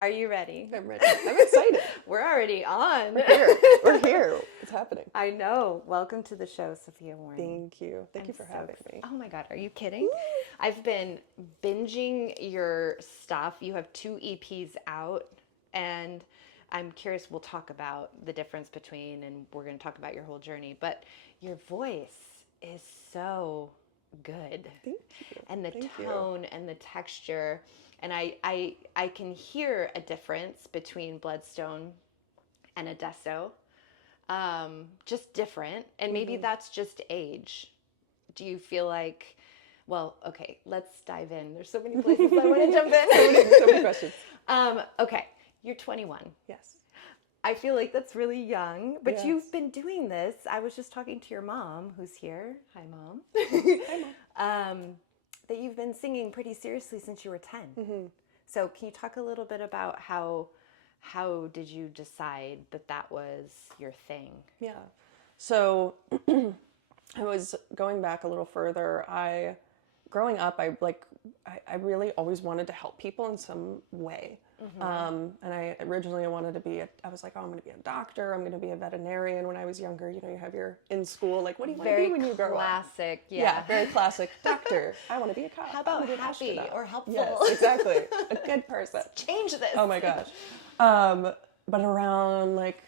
Are you ready? I'm ready. I'm excited. We're already on. We're here. We're here. It's happening. I know. Welcome to the show, Sophia Warren. Thank you. Thank you for having me. Oh my God, are you kidding? I've been binging your stuff. You have 2 EPs out, and I'm curious, we'll talk about the difference between, and we're going to talk about your whole journey, but your voice is so good. Thank you. And the Thank tone and the texture. And I can hear a difference between Bloodstone and Adesso. Just different. And maybe that's just age. Do you feel like, well, okay, let's dive in. There's so many places I want to jump in. So many questions. Okay, you're 21. Yes. I feel like that's really young, but Yes. you've been doing this. I was just talking to your mom, who's here. Hi, Mom. Hi, Mom. That you've been singing pretty seriously since you were 10. Mm-hmm. So can you talk a little bit about how did you decide that was your thing? Yeah. So I was going back a little further. Growing up, I really always wanted to help people in some way. Mm-hmm. And I originally wanted to be I was like, oh, I'm going to be a doctor. I'm going to be a veterinarian. When I was younger, you have in school, like, what do you want to be when you grow up? Classic, yeah. Yeah, very classic. Doctor. I want to be a cop. How about an happy astronaut. or helpful? Yes, exactly. A good person. Change this. Oh my gosh. But around like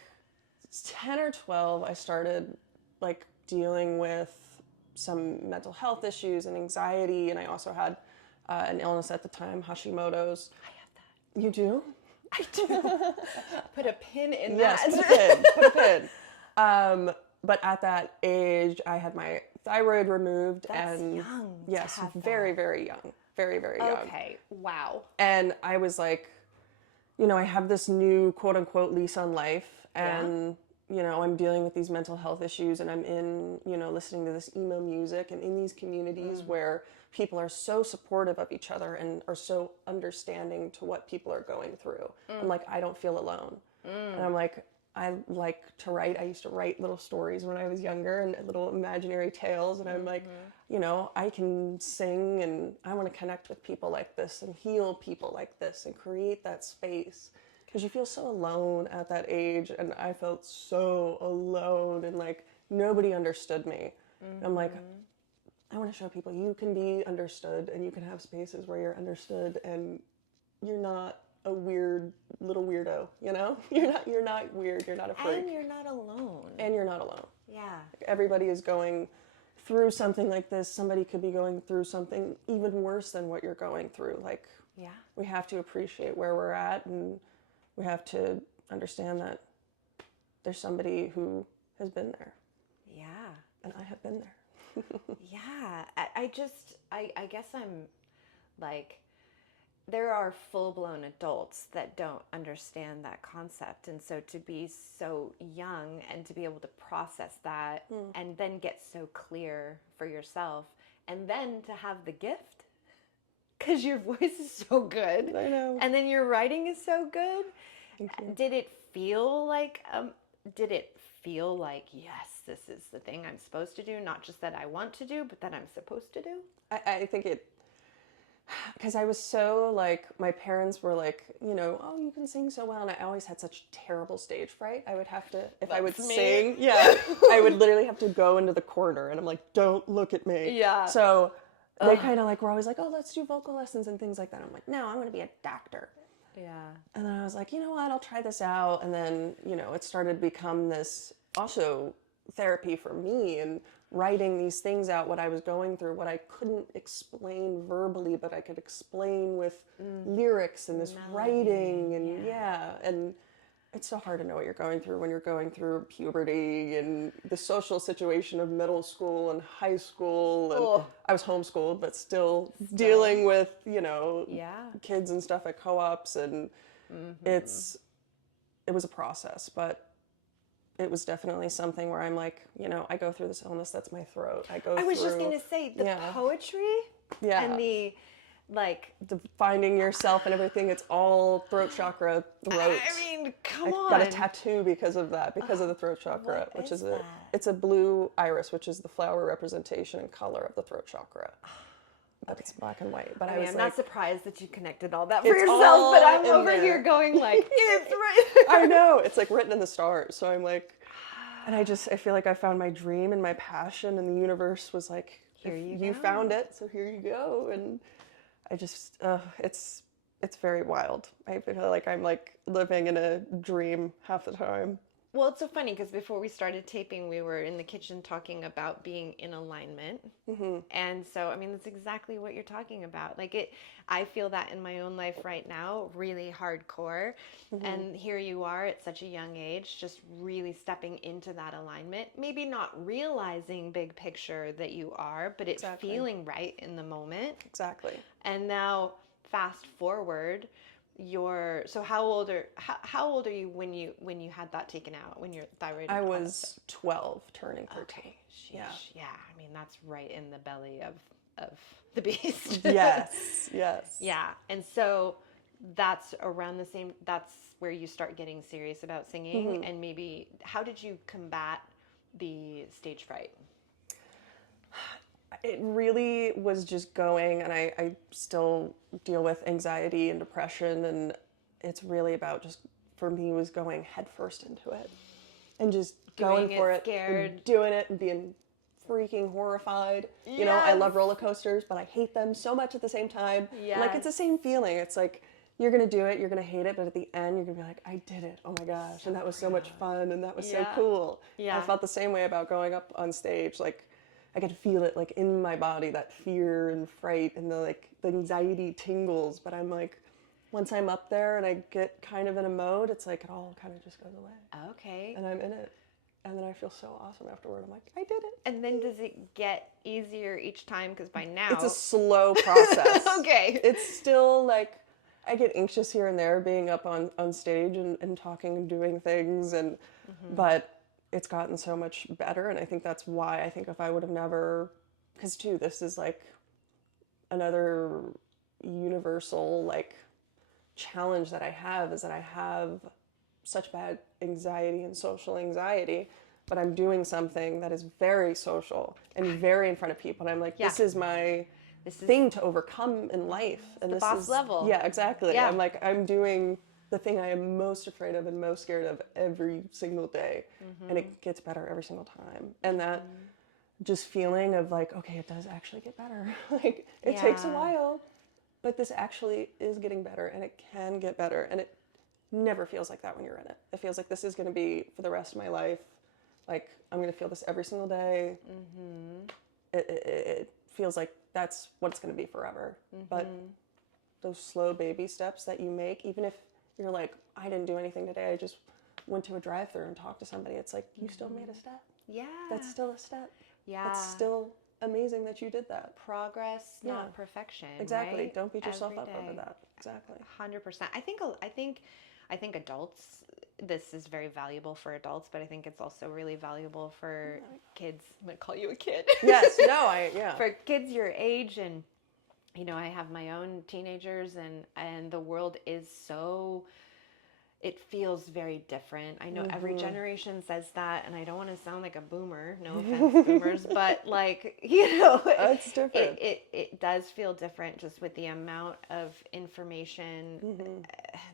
10 or 12, I started like dealing with some mental health issues and anxiety, and I also had an illness at the time, Hashimoto's. I have that. You do? I do. Put a pin in yes, that. Put a pin. Put a pin. But at that age, I had my thyroid removed. That's and young. Yes, very, very young. Very, very young. Okay, wow. And I was like, I have this new quote unquote lease on life, and I'm dealing with these mental health issues, and I'm in, listening to this emo music and in these communities where people are so supportive of each other and are so understanding to what people are going through. I'm like, I don't feel alone. And I'm like, I like to write. I used to write little stories when I was younger and little imaginary tales. And I'm like, I can sing, and I want to connect with people like this and heal people like this and create that space. Because you feel so alone at that age. And I felt so alone, and like nobody understood me. I'm like, I want to show people you can be understood, and you can have spaces where you're understood, and you're not a weird little weirdo, You're not weird, you're not a freak. And you're not alone. And you're not alone. Yeah. Everybody is going through something like this. Somebody could be going through something even worse than what you're going through. Like, we have to appreciate where we're at, and we have to understand that there's somebody who has been there. Yeah. And I have been there. Yeah. I guess I'm like, there are full-blown adults that don't understand that concept. And so to be so young and to be able to process that and then get so clear for yourself, and then to have the gift, because your voice is so good. I know. And then your writing is so good. Thank you. Did it feel like, yes, this is the thing I'm supposed to do? Not just that I want to do, but that I'm supposed to do? I think it, because I was so like, my parents were like, oh, you can sing so well. And I always had such terrible stage fright. I would have to, if I would sing, I would literally have to go into the corner, and I'm like, don't look at me. Yeah. So they kind of like, were always like, oh, let's do vocal lessons and things like that. I'm like, no, I want to be a doctor. Yeah. And then I was like, you know what, I'll try this out. And then, it started to become this also therapy for me, and writing these things out, what I was going through, what I couldn't explain verbally, but I could explain with lyrics and this writing. And and it's so hard to know what you're going through when you're going through puberty and the social situation of middle school and high school. And I was homeschooled, but still dealing with, kids and stuff at co-ops. And it was a process, but it was definitely something where I'm like, I go through this illness, that's my throat. I was just going to say, the poetry and the, like... finding yourself and everything, it's all throat chakra, throat. I mean, come on. I got a tattoo because of that, because of the throat chakra, which is it's a blue iris, which is the flower representation and color of the throat chakra. that's black and white. But I I mean, was I'm like, not surprised that you connected all that for it's yourself, all but I'm in over there. here going like, it's right there. I know, it's like written in the stars. So I'm like, and I feel like I found my dream and my passion, and the universe was like, Here you you go. found it, so here you go. And I just, it's very wild. I feel like I'm like living in a dream half the time. Well, it's so funny because before we started taping, we were in the kitchen talking about being in alignment. Mm-hmm. And so, I mean, that's exactly what you're talking about. Like I feel that in my own life right now, really hardcore. Mm-hmm. And here you are at such a young age, just really stepping into that alignment. Maybe not realizing big picture that you are, but it's feeling right in the moment. Exactly. And now fast forward, so how old are you when you had that taken out, when your thyroid? I was 12 turning 13. Okay. Sheesh. Yeah. Yeah. I mean, that's right in the belly of the beast. Yes. Yes. Yeah. And so that's where you start getting serious about singing. Mm-hmm. And maybe how did you combat the stage fright? It really was just going, and I still deal with anxiety and depression, and it's really about just, for me, was going headfirst into it and just going for it, scared, and doing it and being freaking horrified. Yes. You know, I love roller coasters, but I hate them so much at the same time. Yes. Like, it's the same feeling. It's like, you're going to do it, you're going to hate it, but at the end, you're going to be like, I did it. Oh my gosh. And that was so much fun, and that was so cool. Yeah. I felt the same way about going up on stage. Like, I could feel it like in my body, that fear and fright and the anxiety tingles. But I'm like, once I'm up there and I get kind of in a mode, it's like it all kind of just goes away. Okay. And I'm in it. And then I feel so awesome afterward. I'm like, I did it. And then does it get easier each time? Because by now... It's a slow process. Okay. It's still like, I get anxious here and there being up on stage and talking and doing things. And but it's gotten so much better. And I think that's why I think if I would have never... Because too, this is like another universal like challenge that I have, is that I have such bad anxiety and social anxiety, but I'm doing something that is very social and very in front of people. And I'm like, this is my thing to overcome in life. And the this boss is level. Yeah, exactly. Yeah. I'm like, I'm doing the thing I am most afraid of and most scared of every single day. And it gets better every single time. And that just feeling of like, okay, it does actually get better. Like, it takes a while, but this actually is getting better, and it can get better. And it never feels like that when you're in it. It feels like this is going to be for the rest of my life. Like, I'm going to feel this every single day. It feels like that's what it's going to be forever. But those slow baby steps that you make, even if you're like, I didn't do anything today, I just went to a drive-thru and talked to somebody, it's like, you still made a step. Yeah. That's still a step. Yeah. It's still amazing that you did that. Progress, not perfection. Exactly. Right? Don't beat yourself Every up day. over that. Exactly. 100%. I think adults, this is very valuable for adults, but I think it's also really valuable for kids. I'm going to call you a kid. Yes. No, For kids your age, and you know, I have my own teenagers, and the world is so, it feels very different. I know every generation says that, and I don't want to sound like a boomer, no offense boomers, but like, you know, it's different. It does feel different just with the amount of information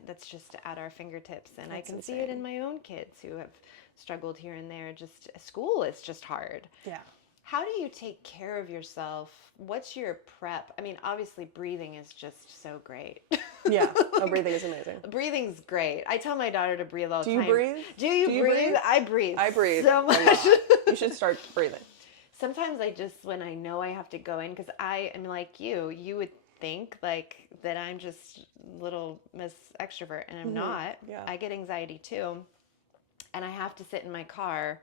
that's just at our fingertips. And I can see it in my own kids who have struggled here and there. Just school is just hard. Yeah. How do you take care of yourself? What's your prep? I mean, obviously breathing is just so great. Yeah. Oh, breathing is amazing. Breathing's great. I tell my daughter to breathe all the time. Do you breathe? Do you breathe? I breathe. I breathe so much. You should start breathing. Sometimes I just, when I know I have to go in, because I am like you would think like that I'm just little Miss Extrovert, and I'm not. Yeah. I get anxiety too. And I have to sit in my car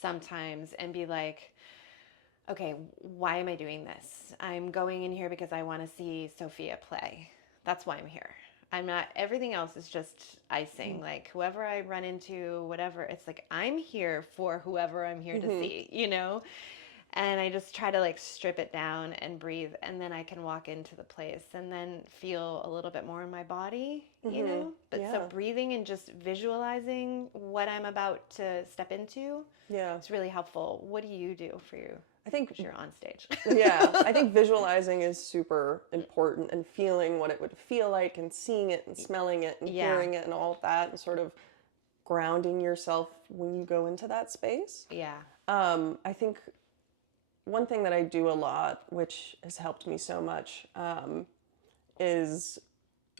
sometimes and be like, okay, why am I doing this? I'm going in here because I want to see Sophia play. That's why I'm here. I'm not, everything else is just icing. Like whoever I run into, whatever, it's like, I'm here for whoever I'm here to see, you know? And I just try to like strip it down and breathe. And then I can walk into the place and then feel a little bit more in my body, you know? But so breathing and just visualizing what I'm about to step into, it's really helpful. What do you do for you? I think Because you're on stage. yeah, I think visualizing is super important, and feeling what it would feel like, and seeing it and smelling it and hearing it and all of that, and sort of grounding yourself when you go into that space. Yeah. I think one thing that I do a lot, which has helped me so much, is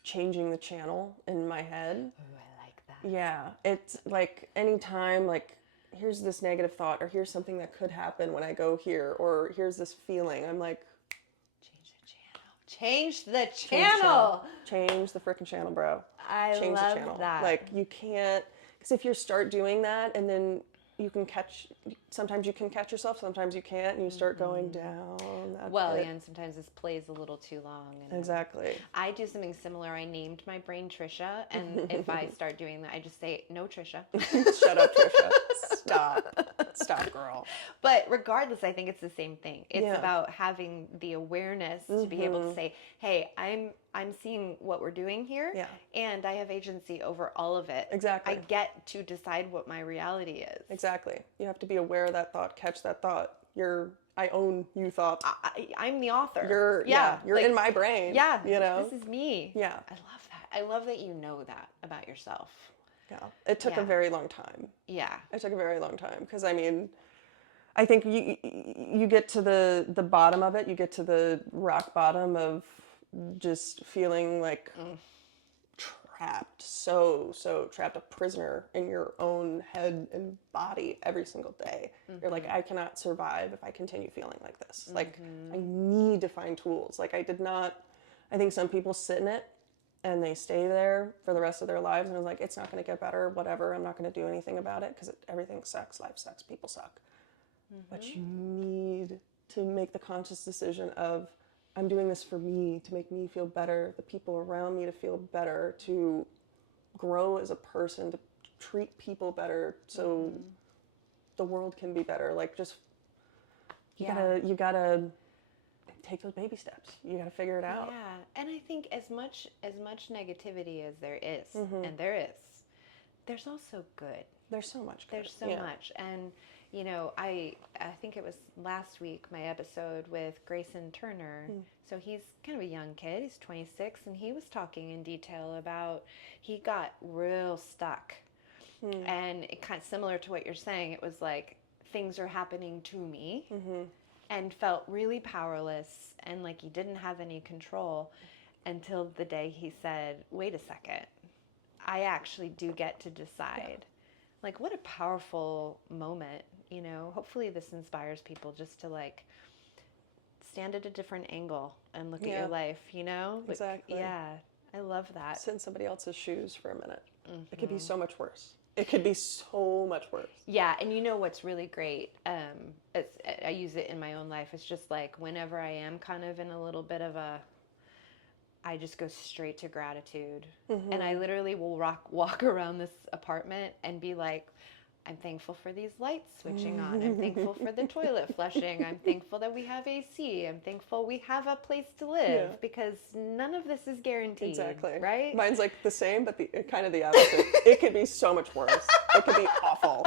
changing the channel in my head. Oh, I like that. Yeah, it's like anytime, like, here's this negative thought, or here's something that could happen when I go here, or here's this feeling, I'm like, change the channel. Change the freaking channel, bro. Change the love channel. that. Like, you can't, because if you start doing that, and then you can sometimes you can catch yourself, sometimes you can't, and you start going down that pit. And sometimes this plays a little too long. And Exactly. I do something similar. I named my brain Trisha, and if I start doing that, I just say, no, Trisha. Shut up, Trisha. Stop, girl. But regardless, I think it's the same thing. It's Yeah. about having the awareness to be able to say, hey, I'm seeing what we're doing here, and I have agency over all of it. Exactly. I get to decide what my reality is. Exactly. You have to be aware of that thought, catch that thought. I own you thought. I'm the author. You're like, in my brain. Yeah. You know? This is me. Yeah. I love that. I love that you know that about yourself. Yeah. It took a very long time. Yeah. It took a very long time, because I mean, I think you get to the bottom of it, you get to the rock bottom of just feeling like trapped, so trapped, a prisoner in your own head and body every single day. You're like, I cannot survive if I continue feeling like this. Like, I need to find tools. Like, I think some people sit in it and they stay there for the rest of their lives, and it's like, it's not going to get better, whatever, I'm not going to do anything about it, because everything sucks, life sucks, people suck. But you need to make the conscious decision of, I'm doing this for me, to make me feel better, the people around me to feel better, to grow as a person, to treat people better, so the world can be better. Like, just, you gotta take those baby steps. You gotta figure it out. Yeah, and I think as much negativity as there is, and there's also good. There's so much good. There's so much. And you know, I think it was last week, my episode with Grayson Turner. So he's kind of a young kid. He's 26, and he was talking in detail about he got real stuck. And it kind of similar to what you're saying. It was like, things are happening to me, and felt really powerless, and like he didn't have any control, until the day he said, wait a second, I actually do get to decide. Like, what a powerful moment, you know. Hopefully this inspires people just to like stand at a different angle and look at your life, you know. Like, exactly. Yeah, I love that. Sit in somebody else's shoes for a minute. It could be so much worse. It could be so much worse. Yeah, and you know what's really great, I use it in my own life, it's just like, whenever I am kind of in a little bit of I just go straight to gratitude. And I literally will walk around this apartment and be like, I'm thankful for these lights switching on. I'm thankful for the toilet flushing. I'm thankful that we have AC. I'm thankful we have a place to live, because none of this is guaranteed. Exactly. Right? Mine's like the same, but kind of the opposite. It could be so much worse. It could be awful.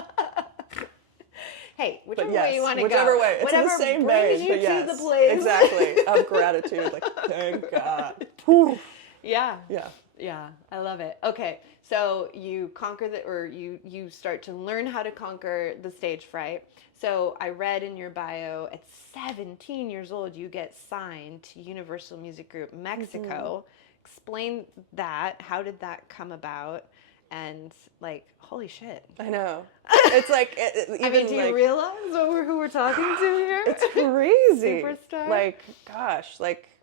Hey, whichever way you want to go. Whichever way. It's whatever in the same brings vein, you but yes, to the place. Exactly. Of gratitude. Like, thank God. Whew. Yeah. Yeah. Yeah, I love it. Okay, so you conquer you start to learn how to conquer the stage fright. So I read in your bio, at 17 years old, you get signed to Universal Music Group Mexico. Explain that. How did that come about? And like, holy shit. I know. It's like, even do you realize who we're talking to here? It's crazy. Superstar. Like, gosh, like,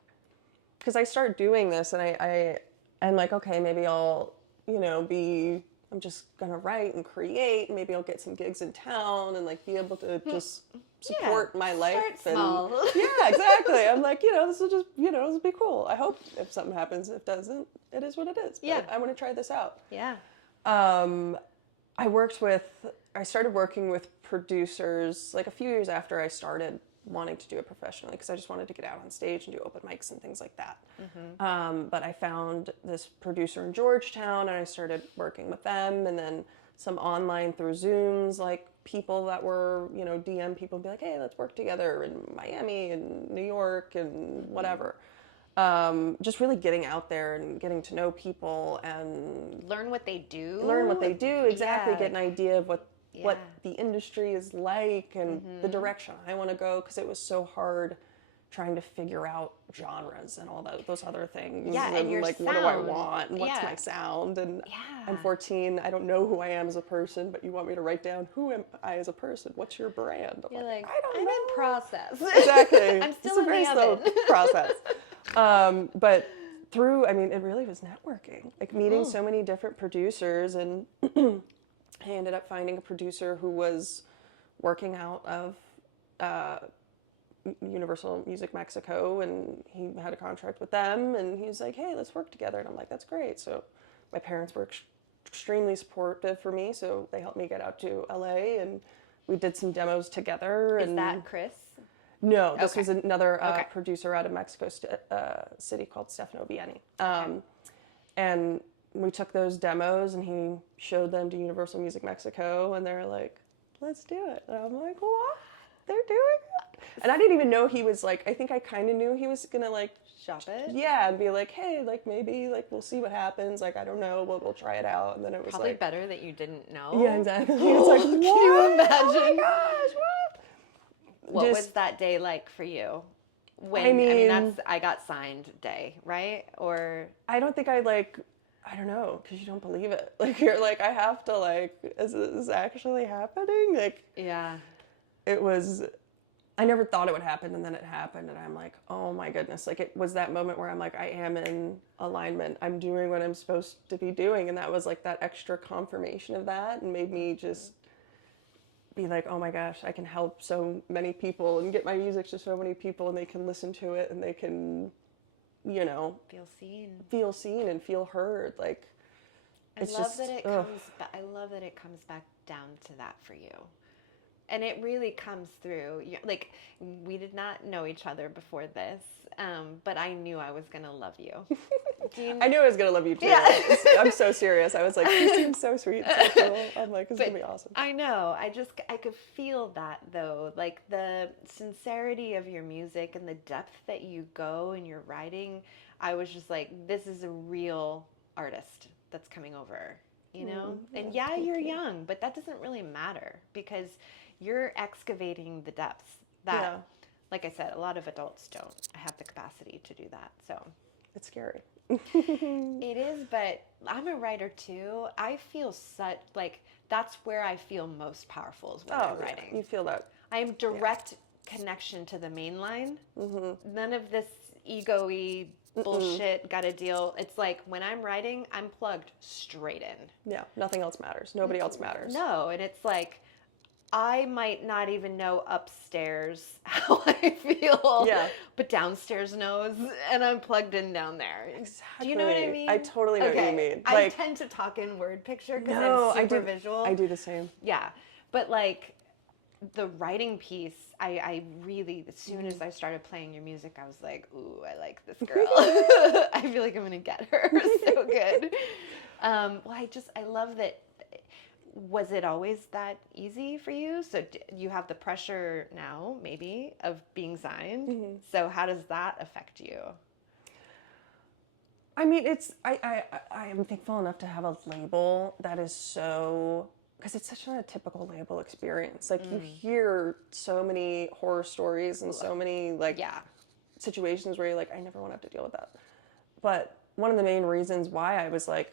because I start doing this, and I'm like, okay, maybe I'll, I'm just gonna write and create, and maybe I'll get some gigs in town, and like be able to just support my life. Start small. Yeah, exactly. I'm like, this will just, this will be cool. I hope if something happens, if it doesn't, it is what it is. But yeah. I want to try this out. Yeah. I started working with producers like a few years after I started wanting to do it professionally, because I just wanted to get out on stage and do open mics and things like that. But I found this producer in Georgetown, and I started working with them, and then some online through Zooms, like people that were, you know, DM people and be like, hey, let's work together in Miami and New York and whatever. Just really getting out there and getting to know people and learn what they do. Exactly. Yeah. Get an idea of what the industry is like and the direction I want to go, because it was so hard trying to figure out genres and all those other things. Yeah, and your like, sound. What do I want? And what's my sound? And I'm 14. I don't know who I am as a person, but you want me to write down who am I as a person? What's your brand? You're like, I don't I'm know. in process. Exactly. I'm still it's a very slow process. But through, I mean, it really was networking, like meeting so many different producers, and I ended up finding a producer who was working out of Universal Music Mexico, and he had a contract with them, and he was like, hey, let's work together. And I'm like, that's great. So my parents were extremely supportive for me, so they helped me get out to LA, and we did some demos together. Is that Chris? No, this was another producer out of Mexico City called Stefano Vieni. And we took those demos and he showed them to Universal Music Mexico, and they were like, let's do it. And I'm like, what? They're doing it? And I didn't even know he was like, I think I kind of knew he was going to like shop it. Yeah, and be like, hey, like maybe like we'll see what happens. Like, I don't know, we'll try it out. And then it was probably like, better that you didn't know. Yeah, exactly. It's like, what? Can you imagine? Oh my gosh, what? What was that day like for you? When I mean that's I got signed day, right? Or I don't think I don't know, because you don't believe it. Like, you're like, I have to, like, is this actually happening? Like, yeah. It was, I never thought it would happen, and then it happened, and I'm like, oh my goodness. Like, it was that moment where I'm like, I am in alignment. I'm doing what I'm supposed to be doing, and that was like that extra confirmation of that, and made me just be like, oh my gosh, I can help so many people and get my music to so many people, and they can listen to it, and they can, you know, feel seen and feel heard. Like, I love that it comes back down to that for you. And it really comes through. Like, we did not know each other before this, but I knew I was going to love you. I knew I was going to love you too. Yeah. I'm so serious. I was like, you seem so sweet, so cool. I'm like, it's going to be awesome. I know. I could feel that, though. Like, the sincerity of your music and the depth that you go in your writing. I was just like, this is a real artist that's coming over, you know? And yeah, you're young, but that doesn't really matter, because you're excavating the depths that, like I said, a lot of adults don't have the capacity to do that. So it's scary. It is, but I'm a writer too. I feel that's where I feel most powerful, is when I'm writing. You feel that. I am direct connection to the main line. None of this ego-y bullshit gotta deal. It's like, when I'm writing, I'm plugged straight in. Yeah, nothing else matters. Nobody else matters. No, and it's like, I might not even know upstairs how I feel, but downstairs knows, and I'm plugged in down there. Exactly. Do you know what I mean? I totally know what you mean. Like, I tend to talk in word picture because I'm super visual. I do the same. Yeah, but like the writing piece, I really, as soon as I started playing your music, I was like, ooh, I like this girl. I feel like I'm gonna get her. So good. Well, I love that. Was it always that easy for you? So you have the pressure now, maybe, of being signed. So how does that affect you? I mean, I am thankful enough to have a label that is so, because it's such not a typical label experience. Like, you hear so many horror stories and so many situations where you're like, I never want to have to deal with that. But one of the main reasons why I was like,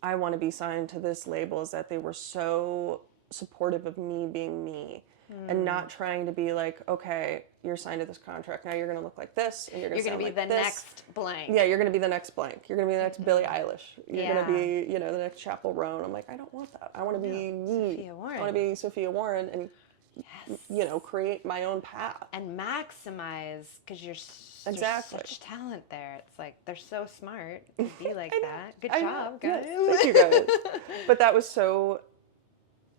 I want to be signed to this label is that they were so supportive of me being me, and not trying to be like, okay, you're signed to this contract, now you're going to look like this, and you're going to be like the next blank. Yeah, you're going to be the next blank. You're going to be the next Billie Eilish. You're going to be, the next Chappell Roan. I'm like, I don't want that. I want to be me. Sophia Warren. I want to be Sophia Warren and, create my own path. And maximize, because there's such talent there. It's like, they're so smart to be like that. Good job, guys. Thank you, guys. But that was so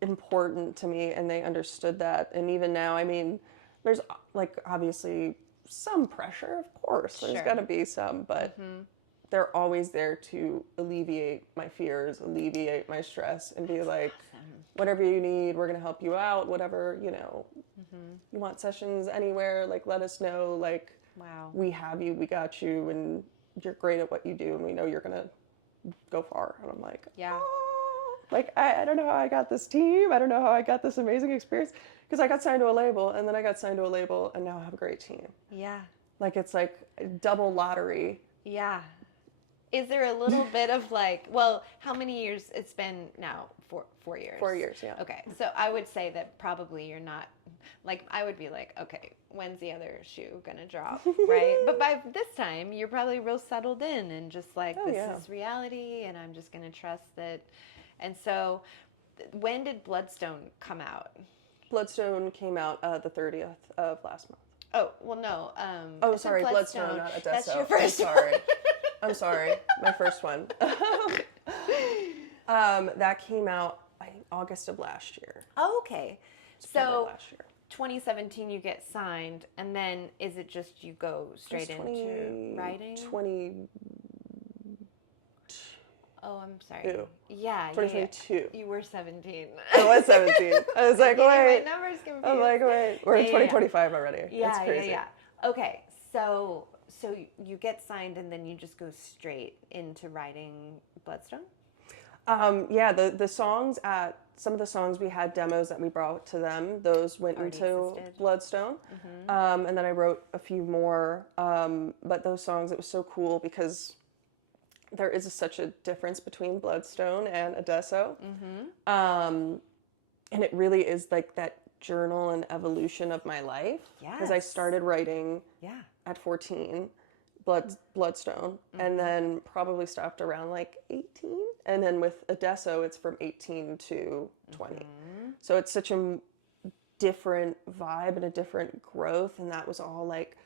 important to me, and they understood that. And even now, I mean, there's like obviously some pressure, of course. There's got to be some, but they're always there to alleviate my fears, alleviate my stress, and be like, whatever you need, we're going to help you out. Whatever, you know, you want sessions anywhere, like, let us know. Like, Wow. we have you, we got you, and you're great at what you do, and we know you're going to go far. And I'm like, Yeah. oh. Like, I don't know how I got this team. I don't know how I got this amazing experience. Because I got signed to a label, and then I got signed to a label, and now I have a great team. Yeah. Like, it's like a double lottery. Yeah. Is there a little bit of like, well, how many years? It's been now 4 years. 4 years, yeah. Okay. So I would say that probably you're not, like, I would be like, okay, when's the other shoe gonna drop, right? But by this time, you're probably real settled in and just like, this is reality, and I'm just gonna trust that. And so, when did Bloodstone come out? Bloodstone came out the 30th of last month. Oh, well, no. Oh, sorry, Bloodstone, not Adesso. That's your first I'm sorry. I'm sorry. My first one. That came out, I think, August of last year. Oh, okay. September So, last year. 2017, you get signed, and then is it just you go straight into writing? 20. Oh, I'm sorry. Ew. Yeah, 2022. Yeah. You were 17. I was 17. I was like, wait. My numbers confused. I'm like, wait. We're in 2025 already. Yeah, it's crazy. yeah. Okay, so you get signed, and then you just go straight into writing Bloodstone? Yeah, the songs some of the songs we had demos that we brought to them, those went into Bloodstone. And then I wrote a few more. But those songs, it was so cool because there is such a difference between Bloodstone and Adesso. And it really is like that journal and evolution of my life. Because I started writing at 14. Bloodstone, and then probably stopped around like 18, and then with Adesso it's from 18 to 20. So it's such a different vibe and a different growth, and that was all like,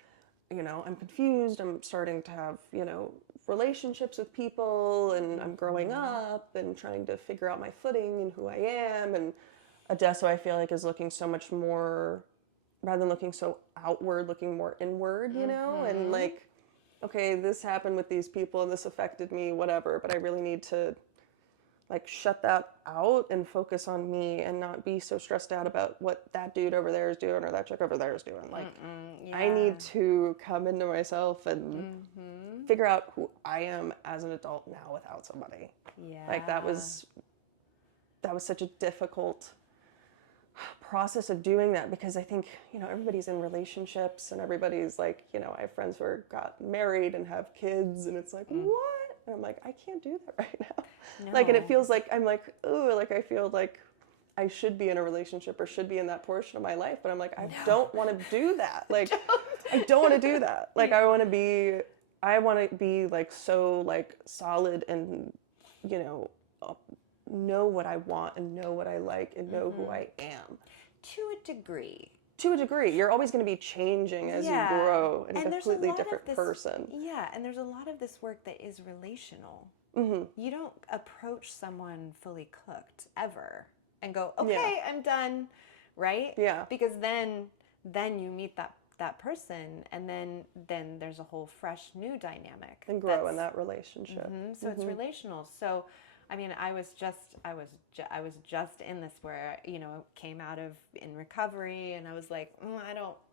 you know, I'm confused, I'm starting to have, you know, relationships with people, and I'm growing up and trying to figure out my footing and who I am. And Adesso, I feel like, is looking so much more, rather than looking so outward, looking more inward, you know, and like, okay, this happened with these people and this affected me, whatever, but I really need to like shut that out and focus on me and not be so stressed out about what that dude over there is doing or that chick over there is doing. Like, I need to come into myself and figure out who I am as an adult now without somebody. Yeah. Like, that was such a difficult process of doing that, because I think, you know, everybody's in relationships and everybody's like, you know, I have friends who got married and have kids, and it's like, what? And I'm like, I can't do that right now. No. Like, and it feels like, I'm like, ooh, like I feel like I should be in a relationship or should be in that portion of my life, but I'm like, I don't want to do that. Like, I don't want to do that. Like, I want to be like so like solid and, you know what I want and know what I like and know who I am. To a degree. To a degree. You're always going to be changing as you grow and a completely different person. Yeah, and there's a lot of this work that is relational. You don't approach someone fully cooked ever and go, okay, I'm done, right? Yeah. Because then you meet that person, and then there's a whole fresh new dynamic. And grow in that relationship. So it's relational. So, I mean, I was just in this where, you know, came out of in recovery, and I was like,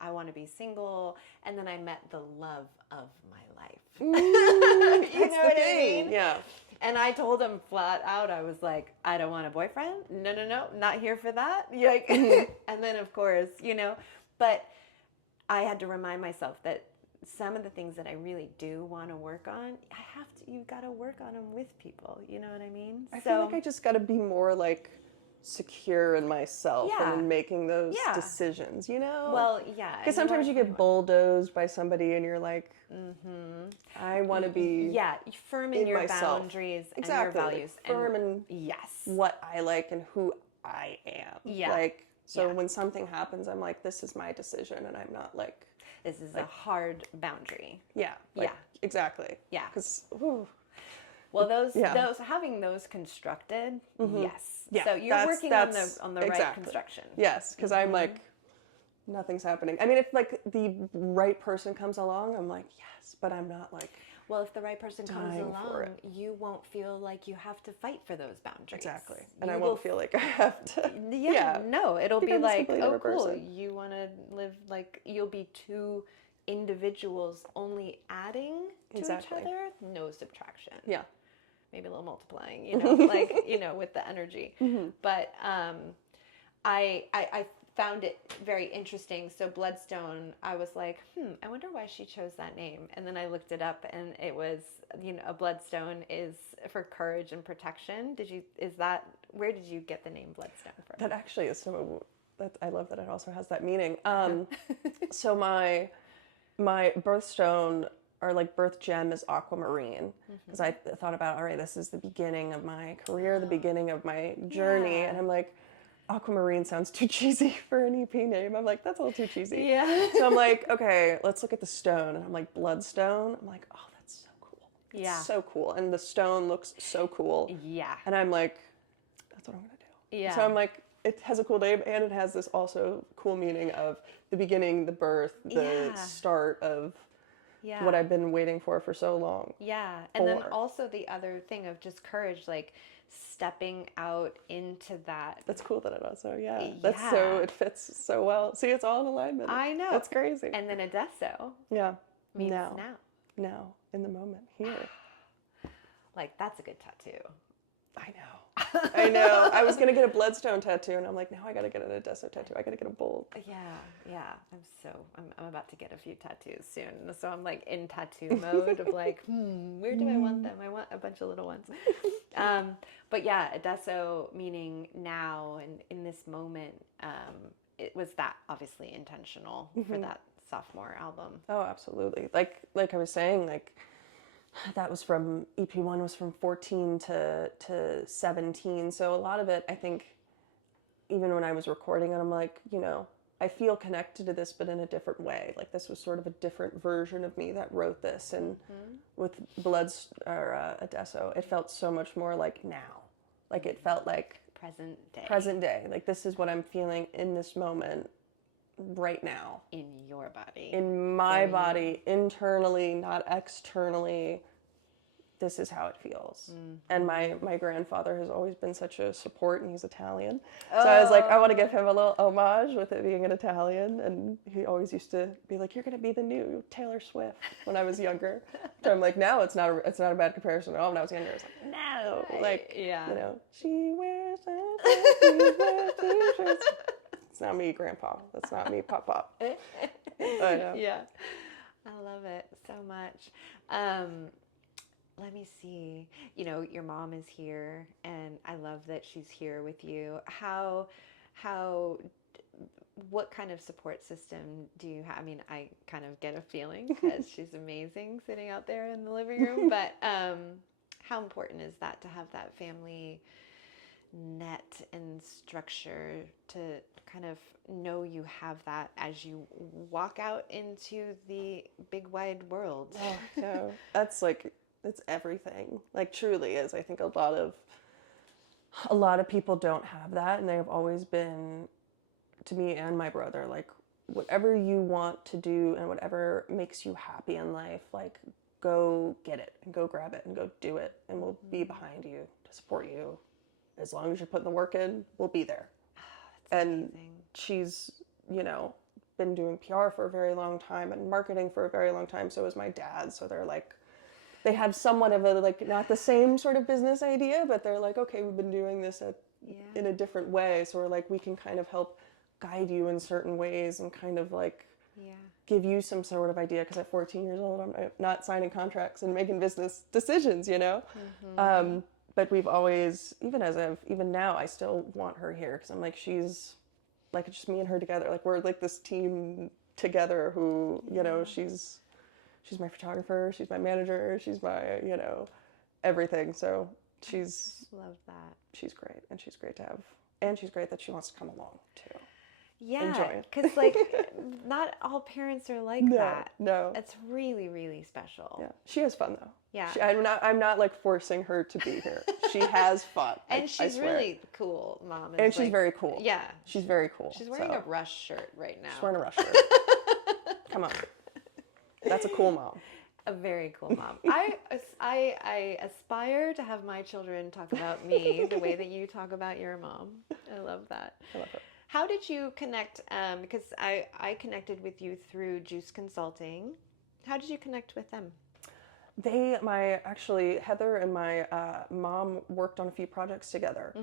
I want to be single, and then I met the love of my life. You know what I mean? Yeah. And I told him flat out, I was like, I don't want a boyfriend. No, not here for that. Like, and then of course, you know, but I had to remind myself that some of the things that I really do want to work on, you got to work on them with people. You know what I mean? I feel like I just got to be more like secure in myself and in making those decisions, you know? Well, yeah. Because sometimes you get bulldozed by somebody and you're like, I want to be firm in your boundaries and your values. Firm in what I like and who I am. Yeah. Like, so when something happens, I'm like, this is my decision, and I'm not like, this is a hard boundary. Yeah. Like, exactly. Yeah. Because, well, those having those constructed, yes. Yeah. So you're working on the right construction. Yes, because I'm like, nothing's happening. I mean, if like the right person comes along, I'm like, yes, but I'm not like. Well, if the right person comes dying along, for it. you won't feel like you have to fight for those boundaries. Exactly. And You I will won't feel like I have to. no, it'll be Become this like, completely oh, different cool. person. You want to live like, you'll be two individuals only adding to each Exactly. other, no subtraction. Yeah. Maybe a little multiplying, you know, like, you know, with the energy. But I found it very interesting. So Bloodstone, I was like, I wonder why she chose that name. And then I looked it up, and it was, you know, a bloodstone is for courage and protection. Where did you get the name Bloodstone from? That actually is I love that it also has that meaning. So my birthstone, or like birth gem, is aquamarine, because I thought about, all right, this is the beginning of my career, the beginning of my journey, and I'm like, aquamarine sounds too cheesy for an EP name. I'm like, that's a little too cheesy. Yeah. So I'm like, okay, let's look at the stone, and I'm like, Bloodstone. I'm like, oh, that's so cool. It's so cool, and the stone looks so cool. Yeah. And I'm like, that's what I'm gonna do. Yeah. So I'm like, it has a cool name, and it has this also cool meaning of the beginning, the birth, the start of what I've been waiting for so long. Yeah. And then also the other thing of just courage, like stepping out into that. That's cool that it also, that's so, it fits so well. See, it's all in alignment. I know. That's crazy. And then Adesso means now. Now, in the moment, here. Like, that's a good tattoo. I know. I was going to get a Bloodstone tattoo, and I'm like, now I got to get an Adesso tattoo. I got to get a bold. Yeah. I'm about to get a few tattoos soon. So I'm like in tattoo mode of like, where do I want them? I want a bunch of little ones. But yeah, Adesso meaning now and in this moment, it was that obviously intentional for that sophomore album. Oh, absolutely. Like I was saying, like, that was from, EP1 was from 14 to 17. So a lot of it, I think, even when I was recording it, I'm like, you know, I feel connected to this, but in a different way. Like, this was sort of a different version of me that wrote this. And with Adesso, it felt so much more like now. Like, it felt like present day. Like, this is what I'm feeling in this moment right now. In your body. In my body, internally, not externally. This is how it feels. And my grandfather has always been such a support, and he's Italian. So I was like, I want to give him a little homage with it being an Italian. And he always used to be like, you're going to be the new Taylor Swift, when I was younger. So I'm like, no, it's not a bad comparison at all. When I was younger, I was like, no. Like, you know, she wears t-shirts. It's not me, Grandpa. That's not me, Pop. I know. Yeah. I love it so much. Let me see. You know, your mom is here, and I love that she's here with you. What kind of support system do you have? I mean, I kind of get a feeling because she's amazing sitting out there in the living room, but how important is that to have that family net and structure to kind of know you have that as you walk out into the big wide world? Oh, no. That's like, it's everything. Like, truly is. I think a lot of people don't have that, and they've always been, to me and my brother, like, whatever you want to do and whatever makes you happy in life, like, go get it and go grab it and go do it, and we'll be behind you to support you. As long as you're putting the work in, we'll be there. That's and amazing. She's, you know, been doing PR for a very long time and marketing for a very long time. So is my dad. So they're like, they had somewhat of a, like, not the same sort of business idea, but they're like, okay, we've been doing this in a different way. So we're like, we can kind of help guide you in certain ways and kind of like give you some sort of idea. Because at 14 years old, I'm not signing contracts and making business decisions, you know? But we've always, even now, I still want her here, because I'm like, she's like, it's just me and her together. Like, we're like this team together who, you know, she's my photographer, she's my manager, she's my, you know, everything. So love that. She's great, and she's great to have, and she's great that she wants to come along too. Yeah, because like not all parents are like that. No, it's really, really special. Yeah, she has fun though. Yeah, I'm not like forcing her to be here. She has fun, and she's really cool, Mom. And she's very cool. Yeah, she's very cool. She's wearing a Rush shirt right now. She's wearing a Rush shirt. Come on, that's a cool mom. a very cool mom. I aspire to have my children talk about me the way that you talk about your mom. I love that. I love her. How did you connect? Because I connected with you through Juice Consulting. How did you connect with them? Heather and my mom worked on a few projects together.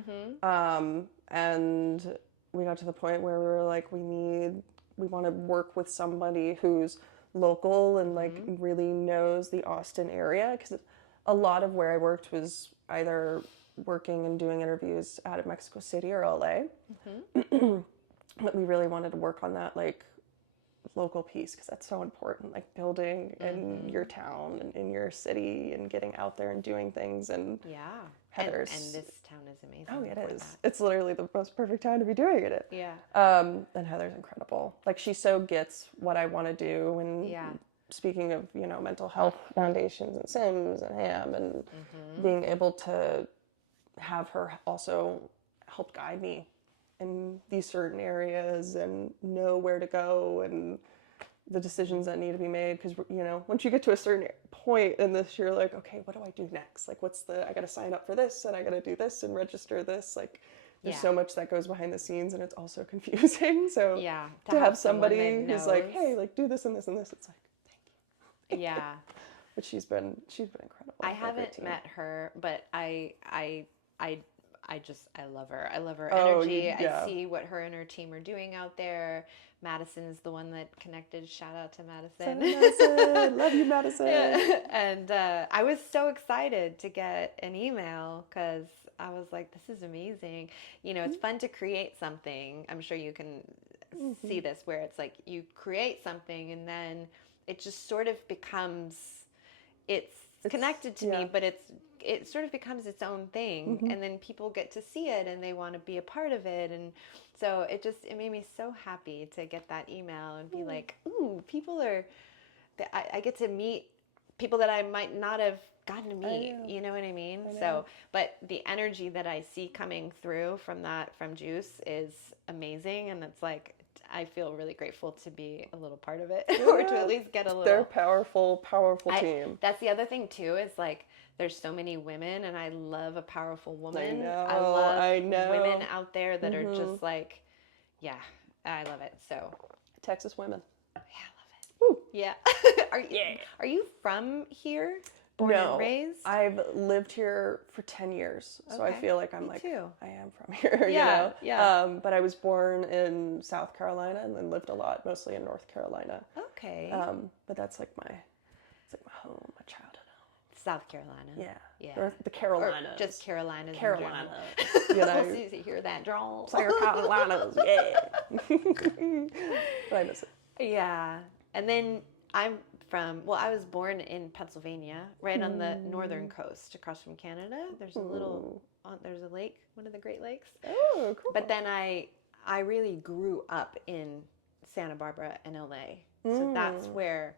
And we got to the point where we were like, we want to work with somebody who's local and like really knows the Austin area, because a lot of where I worked was either working and doing interviews out of Mexico City or LA. But we really wanted to work on that like local piece, because that's so important, like building in your town and in your city and getting out there and doing things. And Heather's and this town is amazing. Oh, it is. It's literally the most perfect time to be doing it. Yeah. And Heather's incredible. Like, she so gets what I want to do. And speaking of, you know, mental health foundations and Sims and HAM and being able to have her also help guide me in these certain areas and know where to go and the decisions that need to be made. Because, you know, once you get to a certain point in this, you're like, okay, what do I do next? Like, I got to sign up for this and I got to do this and register this. Like, there's so much that goes behind the scenes, and it's also confusing. So to have somebody who's like, hey, like, do this and this and this, it's like, thank you. Yeah. But she's been incredible. I haven't met her, but I love her. I love her Oh, energy. I see what her and her team are doing out there. Madison is the one that connected. Shout out to Madison. Madison. Love you, Madison. And I was so excited to get an email, because I was like, this is amazing. You know, it's fun to create something. I'm sure you can see this, where it's like you create something and then it just sort of becomes, it's connected to me, but it sort of becomes its own thing, and then people get to see it and they want to be a part of it. And so it made me so happy to get that email and be like, ooh, I get to meet people that I might not have gotten to meet. You know what I mean? So, but the energy that I see coming through from Juice is amazing, and it's like, I feel really grateful to be a little part of it, or to at least get a little. They're powerful team. That's the other thing too, is like, there's so many women, and I love a powerful woman. I love women out there that are just like, I love it. So Texas women. Yeah, I love it. Woo. Yeah. Are you from here? Born and raised? I've lived here for 10 years, so I feel like I'm too. I am from here, you know? But I was born in South Carolina and then lived a lot, mostly in North Carolina. Okay. But that's like my home, my childhood home. South Carolina. Or the Carolinas. Or just Carolinas. Carolina. You know? As you hear that drawl. South Carolinas, yeah. But I miss it. Yeah. And then I was born in Pennsylvania, right on the northern coast, across from Canada. There's there's a lake, one of the Great Lakes. Oh, cool. But then I really grew up in Santa Barbara and LA. So that's where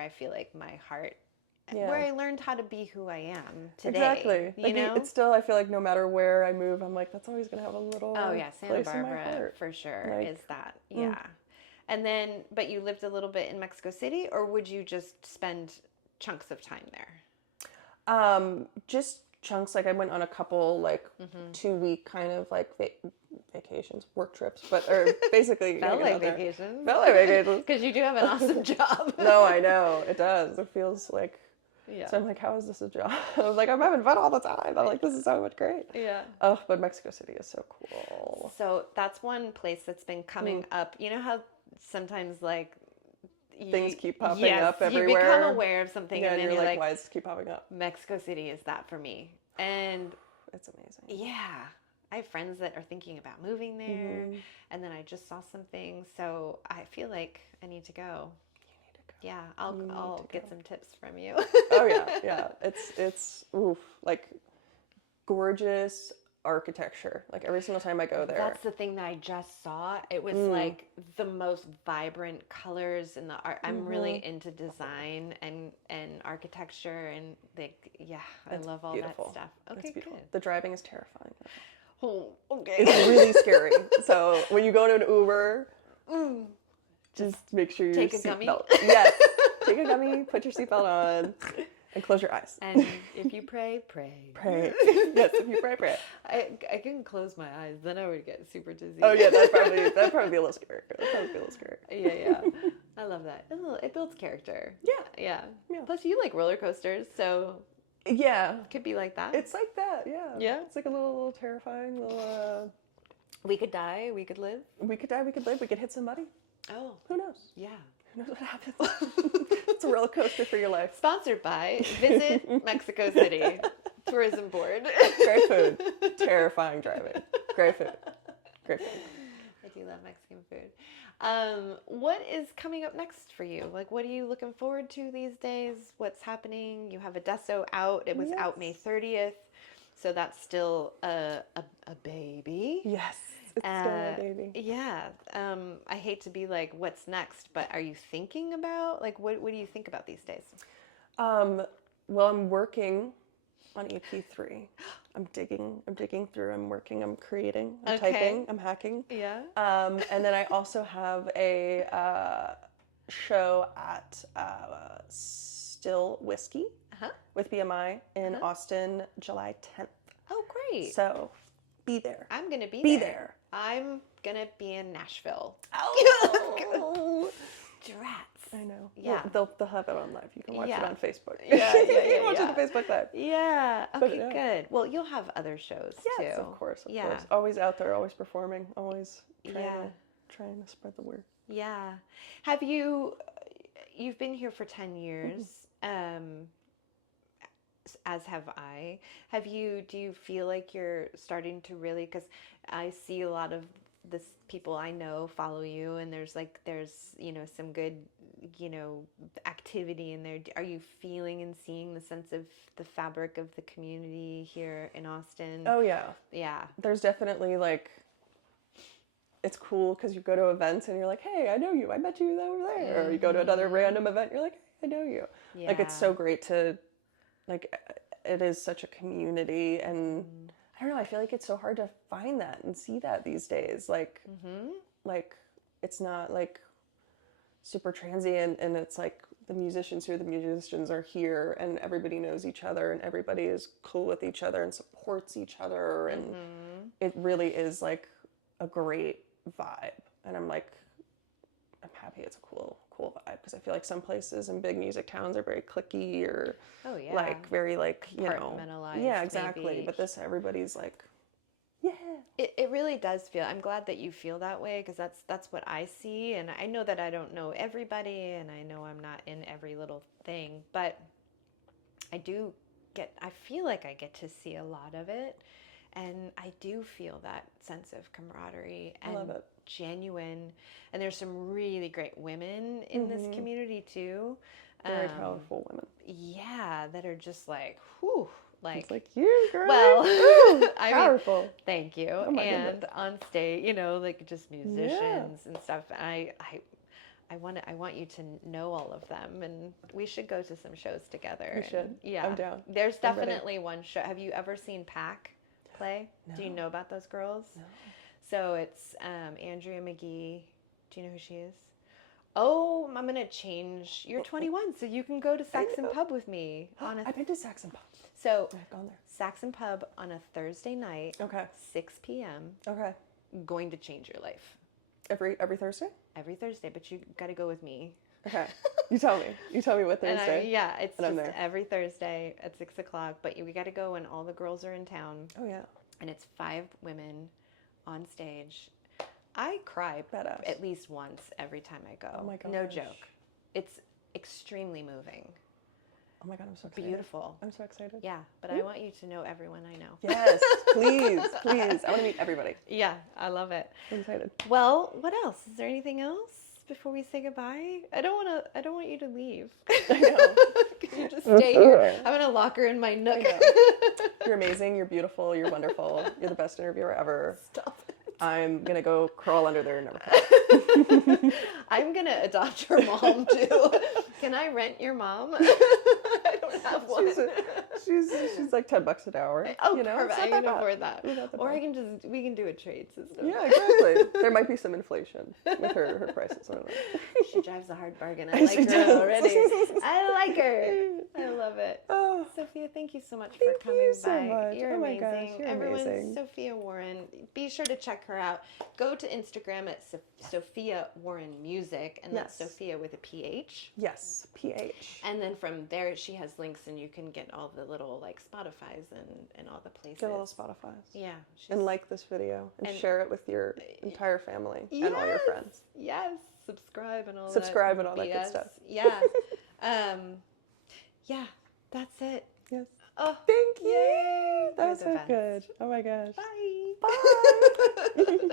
I feel like my heart, where I learned how to be who I am today. Exactly. You know? It's still, I feel like no matter where I move, I'm like, that's always going to have a little Santa place Barbara in my heart. for sure is that. Yeah. And then, but you lived a little bit in Mexico City, or would you just spend chunks of time there? Just chunks. Like, I went on a couple, like, 2-week kind of, like, vacations, work trips, or basically... Felt like vacations. Felt like vacations. Because you do have an awesome job. No, I know. It does. It feels like... Yeah. So I'm like, how is this a job? I'm like, I'm having fun all the time. I'm like, this is so much great. Yeah. Oh, but Mexico City is so cool. So that's one place that's been coming up. You know how sometimes, like, things keep popping up everywhere. You become aware of something, and then you're like, why does this keep popping up? Mexico City is that for me. And it's amazing. Yeah. I have friends that are thinking about moving there, and then I just saw something, so I feel like I need to go. Yeah, I'll get some tips from you. Oh yeah. It's like gorgeous architecture. Like, every single time I go there. That's the thing that I just saw. It was like the most vibrant colors in the art. I'm really into design and architecture, and I love all beautiful. that stuff. Okay, it's beautiful. good. The driving is terrifying. Oh, okay. It's really scary. So when you go to an Uber, just make sure you take a gummy. Yes. Take a gummy, put your seatbelt on, and close your eyes. And if you pray, pray. Pray. Yes, if you pray, pray. I can close my eyes, then I would get super dizzy. Oh yeah, that'd probably be a little scary. Yeah. I love that. It builds character. Yeah. Plus, you like roller coasters, so yeah, it could be like that. it's like that. Yeah. Yeah. It's like a little terrifying. We could die. We could live. We could die. We could live. We could hit somebody. Oh, Who knows? yeah. Who knows what happens? It's a roller coaster for your life. Sponsored by Visit Mexico City Tourism Board. Great food. Terrifying driving. Great food. I do love Mexican food. What is coming up next for you? Like, what are you looking forward to these days? What's happening? You have Adesso out. It was out May 30th. So that's still a baby. Yes. It's still a baby. Yeah. I hate to be like, what's next? But are you thinking about, like, what do you think about these days? Well, I'm working on EP3. I'm digging through, I'm working, I'm creating, I'm typing, I'm hacking. Yeah. And then I also have a show at Still Whiskey with BMI in Austin, July 10th. Oh, great. So be there. I'm going to be there. I'm going to be in Nashville. Oh, Drats. I know. Yeah. Well, they'll have it on live. You can watch it on Facebook. Yeah. You can watch it on Facebook Live. Yeah. Okay, good. Well, you'll have other shows too. Yes, of course. Always out there, always performing, always trying to spread the word. Yeah. You've been here for 10 years, as have I. Do you feel like you're starting to really, because I see a lot of this people I know follow you, and there's some good, activity in there. Are you feeling and seeing the sense of the fabric of the community here in Austin? Oh yeah. Yeah. There's definitely it's cool because you go to events and you're like, hey, I know you. I met you over there. Mm-hmm. Or you go to another random event, you're like, hey, I know you. Yeah. Like, it's so great to, it is such a community, and I don't know, I feel like it's so hard to find that and see that these days. It's not super transient, and it's the musicians are here, and everybody knows each other, and everybody is cool with each other and supports each other, and it really is a great vibe. And I'm happy it's a cool vibe, because I feel like some places in big music towns are very cliquey or very compartmentalized. Yeah, exactly. Maybe. But this, everybody's yeah. It really does feel. I'm glad that you feel that way, because that's what I see, and I know that I don't know everybody, and I know I'm not in every little thing, but I feel like I get to see a lot of it, and I do feel that sense of camaraderie and genuine. And there's some really great women in this community too. Very powerful women. Yeah, that are just whew. It's you, girl. Well, powerful. Thank you. Oh my and goodness. On stage, just musicians and stuff. And I want you to know all of them, and we should go to some shows together. We should. Yeah, I'm down. There's definitely one show. Have you ever seen Pack play? No. Do you know about those girls? No. So it's Andrea McGee. Do you know who she is? Oh, I'm gonna change. You're 21, so you can go to Saxon Pub with me. I've been to Saxon Pub. So I've gone there. Saxon Pub on a Thursday night. Okay. 6 p.m. Okay. Going to change your life. Every Thursday? Every Thursday, but you got to go with me. Okay. You tell me. You tell me what Thursday. It's just every Thursday at 6 o'clock. But we got to go when all the girls are in town. Oh yeah. And it's 5 women on stage. I cry at least once every time I go. Oh my gosh. No joke. It's extremely moving. Oh my God, I'm so excited. Beautiful. I'm so excited. Yeah, but I want you to know everyone I know. Yes, please. I want to meet everybody. Yeah, I love it. I'm excited. Well, what else? Is there anything else before we say goodbye? I don't want you to leave. I know. Can you just stay here? I'm gonna lock her in my nook. You're amazing. You're beautiful. You're wonderful. You're the best interviewer ever. Stop it. I'm gonna go crawl under there and never come. I'm gonna adopt your mom too. Can I rent your mom? I don't have one. She's like $10 an hour. Oh, you know? perfect. I can afford that. Or we can do a trade system. Yeah, exactly. There might be some inflation with her prices. I don't know. She drives a hard bargain. I like her already. I like her. I love it. Oh, Sophia, thank you so much for coming so by. much. You're Oh my amazing. gosh, you're Everyone's amazing. Sophia Warren. Be sure to check her out. Go to Instagram at Sophia Warren Music, and that's Sophia with a PH. Yes, PH. And then from there, she has links, and you can get all the little like Spotify's and all the places. Get all the Spotify's. Yeah. And like this video and share it with your entire family and all your friends. Yes. Subscribe and all that. Subscribe and all that good stuff. Yeah. Yeah. That's it. Yes. Oh, thank you. Yay. That was You're the so good. Oh my gosh. Bye. Bye.